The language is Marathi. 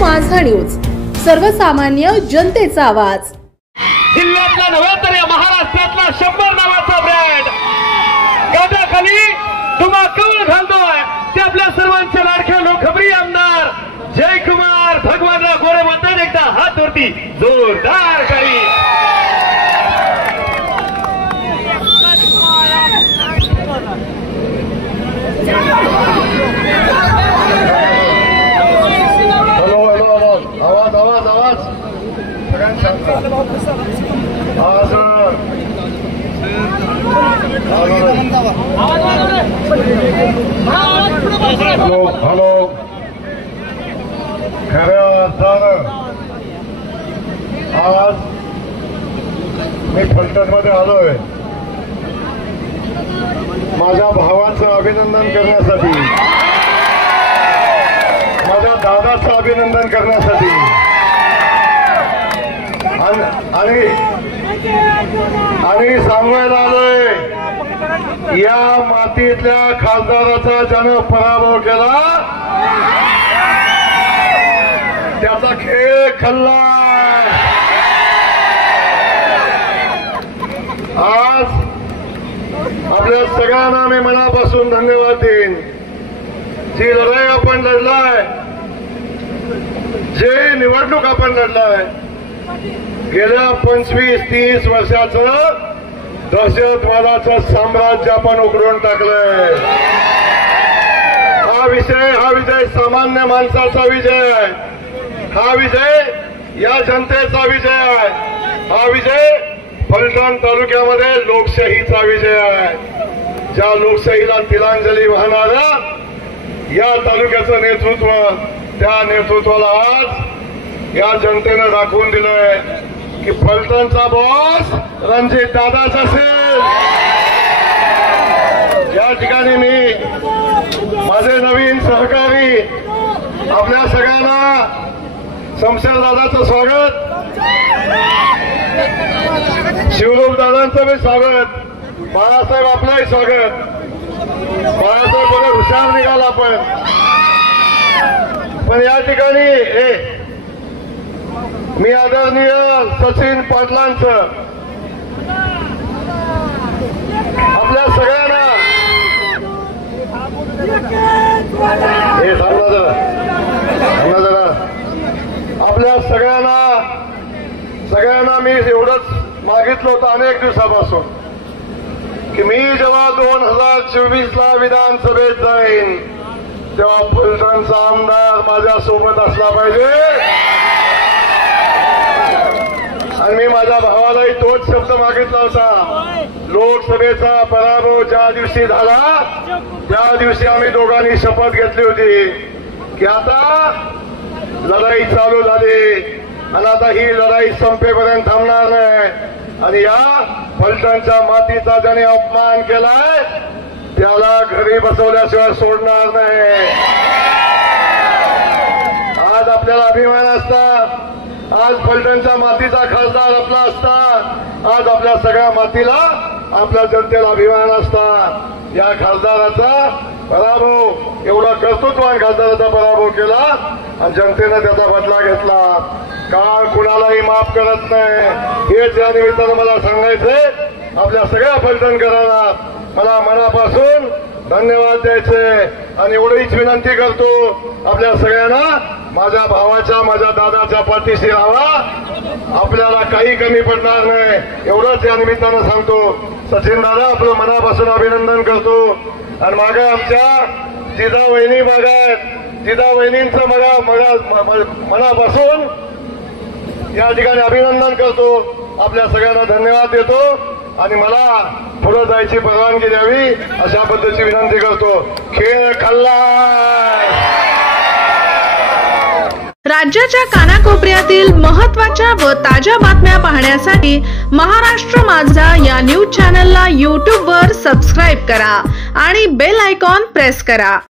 माझा न्यूज, सर्वसामान्य जनतेचा आवाज। जिल्ह्यातला नव्हे तर या महाराष्ट्रातला 100 नावाचा ब्रँड गाड्याखाली धुमाकूळ घालतोय ते आपल्या सर्वांचे लाडके लोकप्रिय आमदार जयकुमार भगवानराव गोरे म्हणतात एकदा हात वरती जोरदार करी। हॅलो, खऱ्या अर्थानं आज मी फलटणमध्ये आलोय माझ्या भावाचं अभिनंदन करण्यासाठी, माझ्या दादाचं अभिनंदन करण्यासाठी आणि सांगायला आलोय या मातीतल्या खासदाराचा ज्यानं पराभव केला त्याचा खेळ खाल्ला। आज आपल्या सगळ्यांना मी मनापासून धन्यवाद देईन। जी लढाई आपण लढलाय, जे निवडणूक आपण लढलाय, गेल्या 25-30 वर्षाचं दहशतवादाचं साम्राज्य आपण उघडून टाकलंय। हा विजय सामान्य माणसाचा विजय आहे, हा विजय या जनतेचा विजय आहे, हा विजय फलटण तालुक्यामध्ये लोकशाहीचा विजय आहे। ज्या लोकशाहीला तिलांजली वाहणारा या तालुक्याचं नेतृत्व, त्या नेतृत्वाला आज या जनतेनं दाखवून दिलंय की फलटणचा बॉस रणजित दादाच असेल। या ठिकाणी मी माझे नवीन सहकारी आपल्या सगळ्यांना शमशेर दादाचं स्वागत, शिवरूप दादांचं मी स्वागत, बाळासाहेब आपलंही स्वागत। बाळासाहेब बरोबर हुशार निघाला पण या ठिकाणी मी आदरणीय सचिन पाटलांचं आपल्या सगळ्यांना आपल्या सगळ्यांना मी एवढंच मागितलं होतं अनेक दिवसापासून की मी जेव्हा 2024ला विधानसभेत जाईन तेव्हा फलटणचा आमदार माझ्या सोबत असला पाहिजे। आणि मी माझ्या भावालाही तोच शब्द मागितला होता। लोकसभेचा पराभव ज्या दिवशी झाला त्या दिवशी आम्ही दोघांनी शपथ घेतली होती की आता लढाई चालू झाली आणि आता ही लढाई संपेपर्यंत थांबणार नाही आणि या फलटणच्या मातीचा ज्याने अपमान केलाय त्याला घरी बसवल्याशिवाय सोडणार नाही। आज आपल्याला अभिमान असता, आज फलटणच्या मातीचा खासदार आपला असता, आज आपल्या सगळ्या मातीला, आपल्या जनतेला अभिमान असता। या खासदाराचा पराभव, एवढा कर्तृत्वान खासदाराचा पराभव केला आणि जनतेनं त्याचा बदला घेतला। काळ कुणालाही माफ करत नाही हेच या निमित्तानं मला सांगायचंय। आपल्या सगळ्या फलटणकरांना मला मनापासून धन्यवाद द्यायचे आणि एवढीच विनंती करतो आपल्या सगळ्यांना माझ्या भावाच्या, माझ्या दादाच्या पाठीशी राहा, आपल्याला काही कमी पडणार नाही एवढंच या निमित्तानं सांगतो। सचिन दादा आपलं मनापासून अभिनंदन करतो आणि मागे आमच्या जिजा वहिनी मागायत, जिजा वहिनींचं मनापासून या ठिकाणी अभिनंदन करतो, आपल्या सगळ्यांना धन्यवाद देतो आणि मला पुढे जायची परवानगी द्यावी अशा पद्धतीची विनंती करतो। खेळ खाल्ला। राज्याच्या कानाकोपऱ्यातील महत्त्वाच्या व ताज्या बातम्या पाहण्यासाठी महाराष्ट्र माझा या न्यूज चॅनलला YouTube वर सबस्क्राईब करा आणि बेल आयकॉन प्रेस करा।